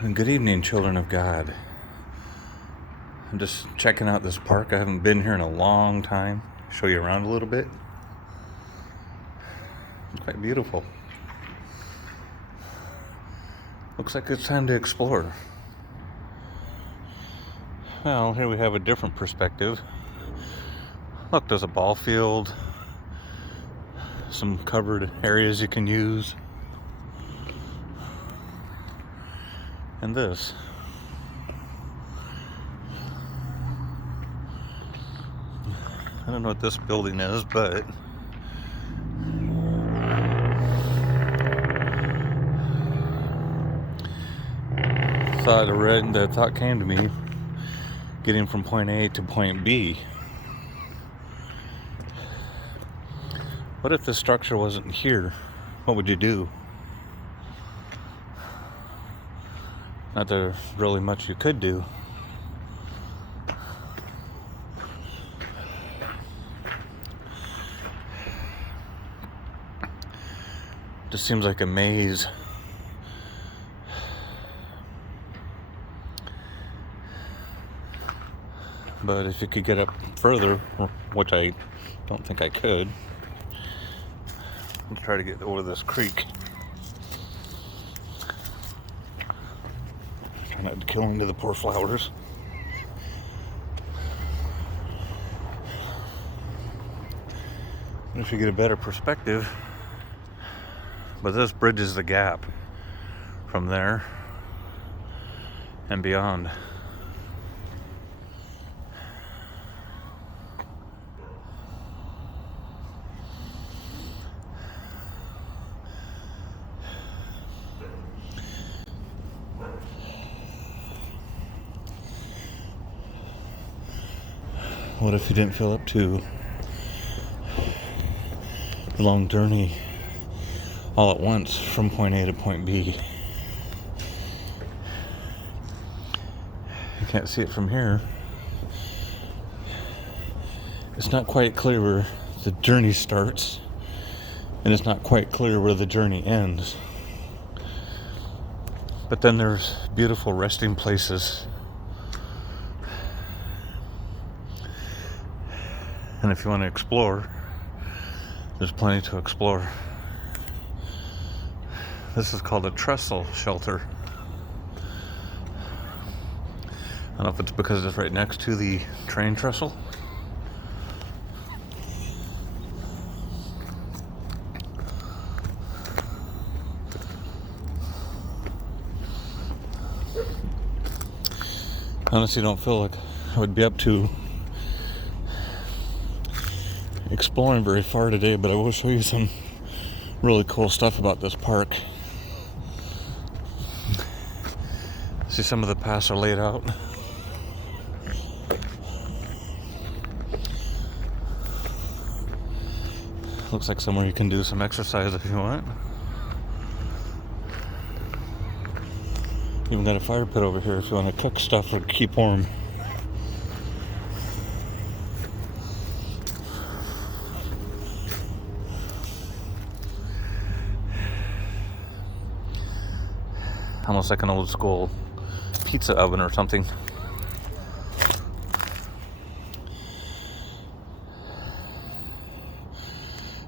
And good evening, children of God. I'm just checking out this park. I haven't been here in a long time. Show you around a little bit. It's quite beautiful. Looks like it's time to explore. Well, here we have a different perspective. Look, there's a ball field, some covered areas you can use, and this. I don't know what this building is, but the thought came to me, getting from point A to point B. What if the structure wasn't here? What would you do? Not that there's really much you could do. Just seems like a maze. But if you could get up further, which I don't think I could, let's try to get over this creek. Try not to kill into the poor flowers. If you get a better perspective, but this bridges the gap from there and beyond. What if you didn't feel up to the long journey all at once from point A to point B? You can't see it from here. It's not quite clear where the journey starts, and it's not quite clear where the journey ends. But then there's beautiful resting places. And if you want to explore, there's plenty to explore. This is called a trestle shelter. I don't know if it's because it's right next to the train trestle. Honestly, don't feel like I would be up to exploring very far today, but I will show you some really cool stuff about this park. See, some of the paths are laid out. Looks like somewhere you can do some exercise if you want. Even got a fire pit over here if you want to cook stuff or keep warm. Almost like an old school pizza oven or something.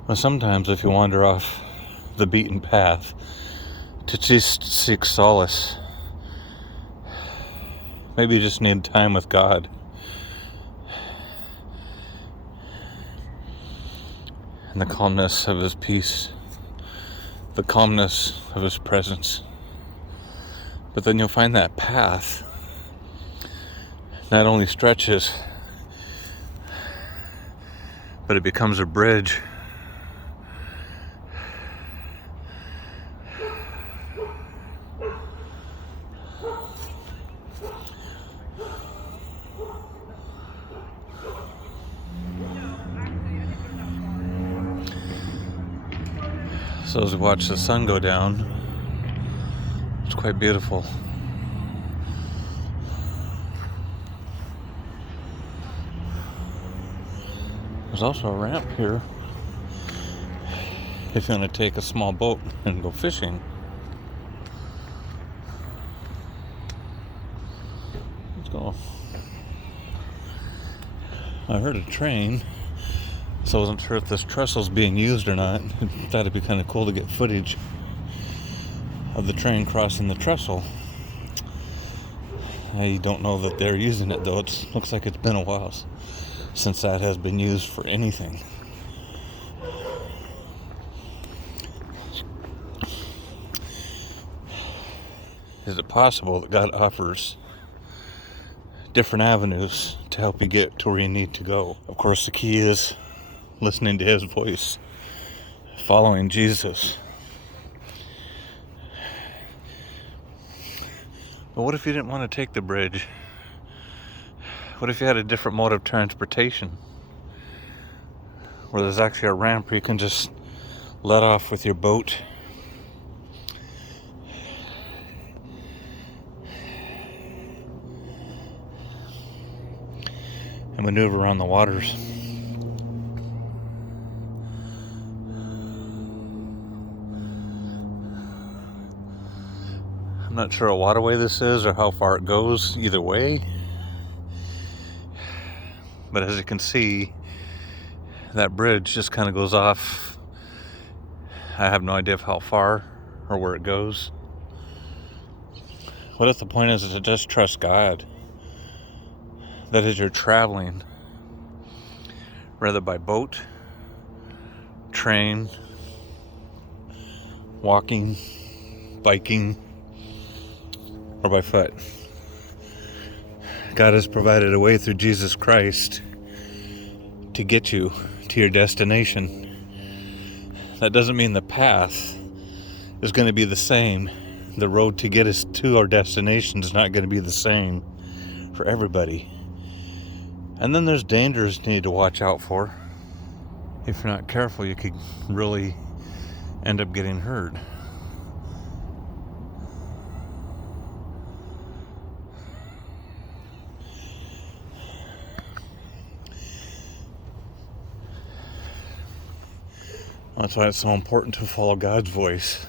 But sometimes if you wander off the beaten path to just seek solace, maybe you just need time with God. And the calmness of His peace, the calmness of His presence. But then you'll find that path not only stretches, but it becomes a bridge. So as we watch the sun go down, it's quite beautiful. There's also a ramp here if you want to take a small boat and go fishing. I heard a train, so I wasn't sure if this trestle's being used or not. I thought it'd be kind of cool to get footage of the train crossing the trestle. I don't know that they're using it, though. It looks like it's been a while since that has been used for anything. Is it possible that God offers different avenues to help you get to where you need to go? Of course, the key is listening to His voice, following Jesus. But what if you didn't want to take the bridge? What if you had a different mode of transportation, where there's actually a ramp where you can just let off with your boat and maneuver around the waters? I'm not sure what waterway this is or how far it goes either way, but as you can see, that bridge just kind of goes off. I have no idea of how far or where it goes. What if the point is to just trust God? That is, you're traveling, whether by boat, train, walking, biking, or by foot. God has provided a way through Jesus Christ to get you to your destination. That doesn't mean the path is going to be the same. The road to get us to our destination is not going to be the same for everybody. And then there's dangers you need to watch out for. If you're not careful, you could really end up getting hurt. That's why it's so important to follow God's voice.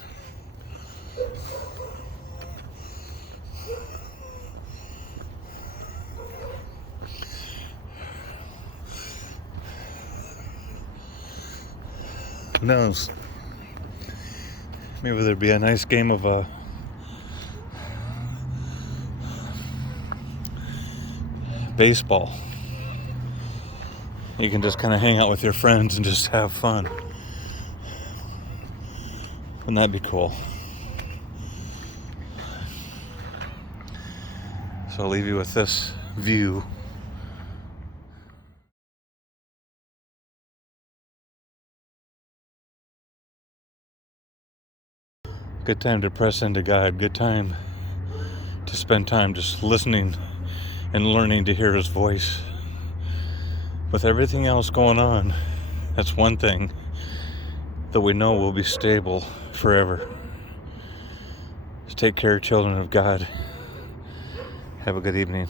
Who knows? Maybe there'd be a nice game of baseball. You can just kind of hang out with your friends and just have fun. Wouldn't that be cool? So I'll leave you with this view. Good time to press into God. Good time to spend time just listening and learning to hear His voice. With everything else going on, that's one thing that we know will be stable forever. Just take care, children of God. Have a good evening.